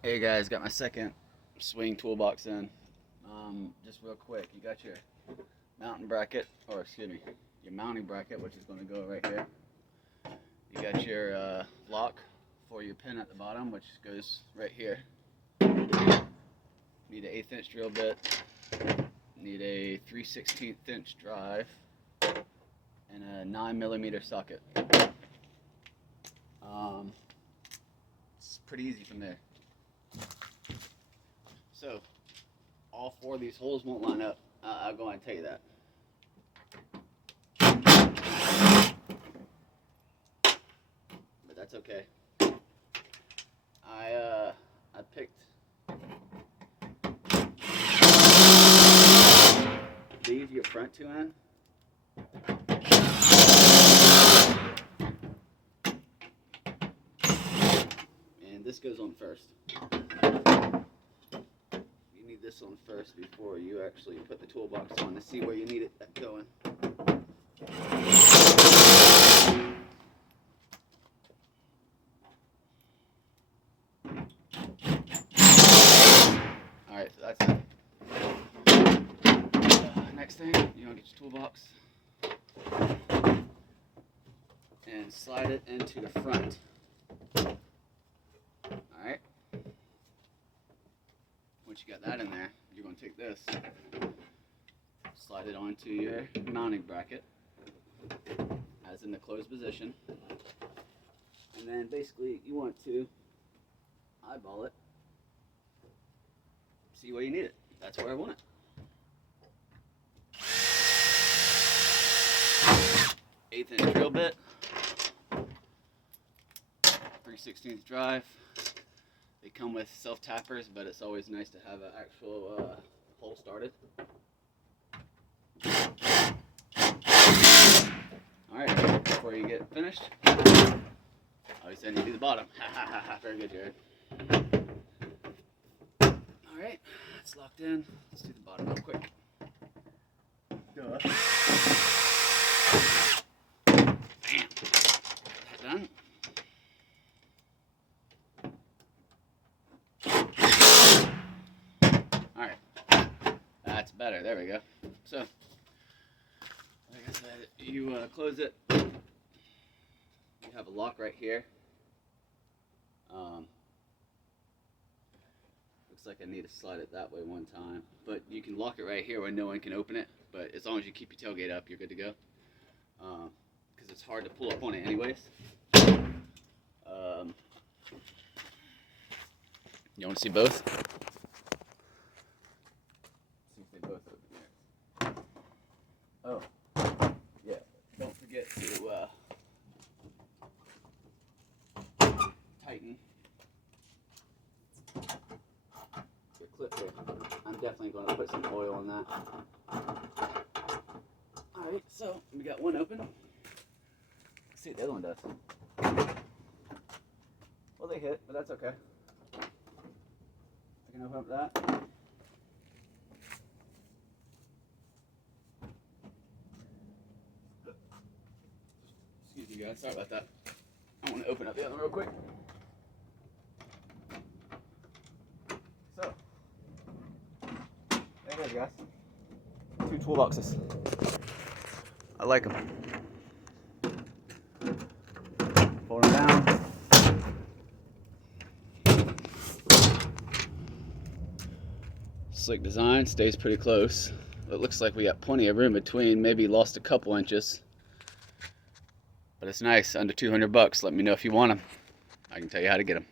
Hey guys, got my second swing toolbox in. Just real quick, you got your mounting bracket, or excuse me, your mounting bracket, which is going to go right here. You got your lock for your pin at the bottom, which goes right here. Need an 1/8 inch drill bit. Need a 3/16 inch drive and a 9mm socket. It's pretty easy from there. So, all four of these holes won't line up. I'll go and tell you that. But that's okay. I picked these your front two in. And this goes on first. This on first before you actually put the toolbox on to see where you need it going. Alright, so that's it. Next thing, you want to get your toolbox and slide it into the front. Alright. Once you got that in there, you're going to take this, slide it onto your mounting bracket, as in the closed position, and then basically you want to eyeball it, see where you need it. That's where I want it. Eighth inch drill bit, 3/16 drive. They come with self-tappers, but it's always nice to have an actual hole started. Alright, before you get finished, obviously I need to do the bottom. Very good, Jared. Alright, it's locked in. Let's do the bottom real quick. Duh. Bam. That done. That's better. There we go. So, like I said, you close it. You have a lock right here. Looks like I need to slide it that way one time, but you can lock it right here where no one can open it. But as long as you keep your tailgate up, you're good to go. Because it's hard to pull up on it anyways. You want to see both? Oh, yeah, don't forget to tighten your clip here. I'm definitely going to put some oil on that. Alright, so we got one open. Let's see what the other one does. Well, they hit, but that's okay. I can open up that. Excuse me guys, sorry about that. I want to open up the other one real quick. So, there it is guys. 2 toolboxes. I like them. Fold them down. Slick design, stays pretty close. It looks like we got plenty of room between, maybe lost a couple inches. But it's nice, under $200. Let me know if you want them. I can tell you how to get them.